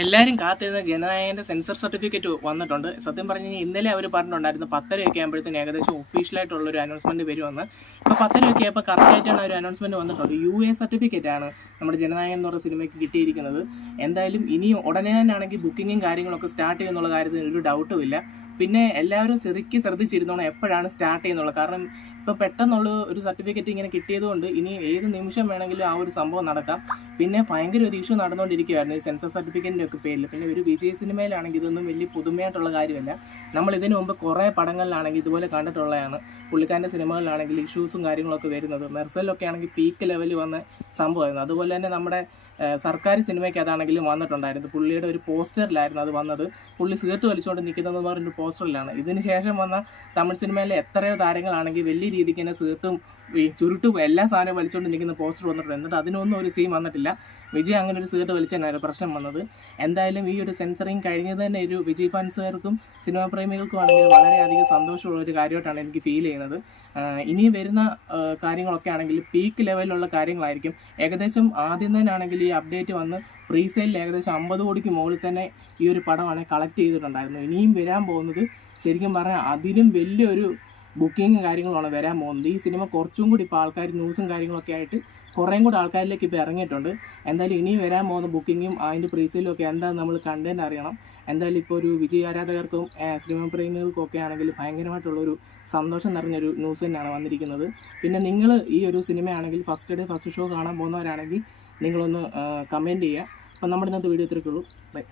എല്ലാവരും കാത്തിരുന്ന ജനനായകൻ്റെ sensor certificate വന്നിട്ടുണ്ട്. സത്യം പറഞ്ഞു കഴിഞ്ഞാൽ ഇന്നലെ അവർ പറഞ്ഞിട്ടുണ്ടായിരുന്നു 10:30 ആകുമ്പോഴത്തേന് ഏകദേശം ഒഫീഷ്യലായിട്ടുള്ളൊരു അനൗൺസ്മെൻറ്റ് വരുമെന്ന്. ഇപ്പോൾ 10:30 ആയപ്പോൾ കറക്റ്റായിട്ടാണ് ഒരു അനൗൺസ്മെൻറ്റ് വന്നിട്ടുണ്ട്. UA സർട്ടിഫിക്കറ്റാണ് നമ്മുടെ ജനനായകൻ എന്ന് പറഞ്ഞ സിനിമയ്ക്ക് കിട്ടിയിരിക്കുന്നത്. എന്തായാലും ഇനി ഉടനെ തന്നെ ആണെങ്കിൽ ബുക്കിങ്ങും കാര്യങ്ങളൊക്കെ സ്റ്റാർട്ട് ചെയ്യുന്നുള്ള കാര്യത്തിൽ ഒരു ഡൗട്ടുമില്ല. പിന്നെ എല്ലാവരും ശരിക്കും ശ്രദ്ധിച്ചിരുന്നോണം എപ്പോഴാണ് സ്റ്റാർട്ട് ചെയ്യുന്നുള്ളത്. കാരണം ഇപ്പോൾ പെട്ടെന്നുള്ള ഒരു സർട്ടിഫിക്കറ്റ് ഇങ്ങനെ കിട്ടിയതുകൊണ്ട് ഇനി ഏത് നിമിഷം വേണമെങ്കിലും ആ ഒരു സംഭവം നടക്കാം. പിന്നെ ഭയങ്കര ഒരു ഇഷ്യൂ നടന്നുകൊണ്ടിരിക്കുകയായിരുന്നു ഈ സെൻസർ സർട്ടിഫിക്കറ്റിൻ്റെ ഒക്കെ പേരിൽ. പിന്നെ ഒരു വിജയ് സിനിമയിലാണെങ്കിൽ ഇതൊന്നും വലിയ പുതുമയായിട്ടുള്ള കാര്യമല്ല. നമ്മൾ ഇതിനു മുമ്പ് കുറേ പടങ്ങളിലാണെങ്കിൽ ഇതുപോലെ കണ്ടിട്ടുള്ളതാണ്. പുള്ളിക്കാരൻ്റെ സിനിമകളിലാണെങ്കിൽ ഇഷ്യൂസും കാര്യങ്ങളൊക്കെ വരുന്നത്. മെർസലിലൊക്കെ ആണെങ്കിൽ പീക്ക് ലെവലിൽ വന്ന സംഭവമായിരുന്നു. അതുപോലെ തന്നെ നമ്മുടെ സർക്കാർ സിനിമയ്ക്ക് അതാണെങ്കിലും വന്നിട്ടുണ്ടായിരുന്നു. പുള്ളിയുടെ ഒരു പോസ്റ്ററിലായിരുന്നു അത് വന്നത്. പുള്ളി സിഗരറ്റ് വലിച്ചുകൊണ്ട് നിൽക്കുന്നതെന്ന് പറഞ്ഞൊരു പോസ്റ്ററിലാണ്. ഇതിന് ശേഷം വന്ന തമിഴ് സിനിമയിലെ എത്രയോ താരങ്ങളാണെങ്കിൽ വലിയ രീതിക്ക് തന്നെ സിഗരറ്റും ഈ ചുരുട്ടും എല്ലാ സാധനവും വലിച്ചുകൊണ്ട് നിൽക്കുന്ന പോസ്റ്റർ വന്നിട്ടുണ്ട്. എന്നിട്ട് അതിനൊന്നും ഒരു സീൻ വന്നിട്ടില്ല. വിജയ് അങ്ങനെ ഒരു സിഗരറ്റ് വലിച്ചതിനായിരുന്നു പ്രശ്നം വന്നത്. എന്തായാലും ഈ ഒരു സെൻസറിങ് കഴിഞ്ഞത് തന്നെ ഒരു വിജയ് ഫാൻസുകാർക്കും സിനിമാ പ്രേമികൾക്കും ആണെങ്കിൽ വളരെയധികം സന്തോഷമുള്ള ഒരു കാര്യമായിട്ടാണ് എനിക്ക് ഫീൽ ചെയ്യുന്നത്. ഇനി വരുന്ന കാര്യങ്ങളൊക്കെ ആണെങ്കിൽ പീക്ക് ലെവലിലുള്ള കാര്യങ്ങളായിരിക്കും. ഏകദേശം ആദ്യം തന്നെ ആണെങ്കിൽ ഈ അപ്ഡേറ്റ് വന്ന് പ്രീസെയിലിൽ ഏകദേശം 50 കോടിക്ക് മുകളിൽ തന്നെ ഈ ഒരു പടമാണ് കളക്ട് ചെയ്തിട്ടുണ്ടായിരുന്നു. ഇനിയും വരാൻ പോകുന്നത് ശരിക്കും പറഞ്ഞാൽ അതിലും വലിയൊരു ബുക്കിങ്ങും കാര്യങ്ങളുമാണ് വരാൻ പോകുന്നത്. ഈ സിനിമ കുറച്ചും കൂടി ഇപ്പോൾ ആൾക്കാർ ന്യൂസും കാര്യങ്ങളൊക്കെ ആയിട്ട് കുറേയും കൂടി ആൾക്കാരിലേക്ക് ഇപ്പോൾ ഇറങ്ങിയിട്ടുണ്ട്. എന്തായാലും ഇനി വരാൻ പോകുന്ന ബുക്കിങ്ങും അതിൻ്റെ പ്രീസെയിലും ഒക്കെ എന്താണെന്ന് നമ്മൾ കണ്ടേന്ന് അറിയണം. എന്തായാലും ഇപ്പോൾ ഒരു വിജയ് ആരാധകർക്കും സിനിമ പ്രേമികൾക്കും ഒക്കെ ആണെങ്കിൽ ഭയങ്കരമായിട്ടുള്ളൊരു സന്തോഷം നിറഞ്ഞൊരു ന്യൂസ് തന്നെയാണ് വന്നിരിക്കുന്നത്. പിന്നെ നിങ്ങൾ ഈ ഒരു സിനിമയാണെങ്കിൽ ഫസ്റ്റ് ഡേ ഫസ്റ്റ് ഷോ കാണാൻ പോകുന്നവരാണെങ്കിൽ നിങ്ങളൊന്ന് കമൻറ്റ് ചെയ്യുക. അപ്പം നമ്മുടെ ഇന്നത്തെ വീഡിയോ ഇത്രയൊക്കെ ഉള്ളൂ. ബൈ.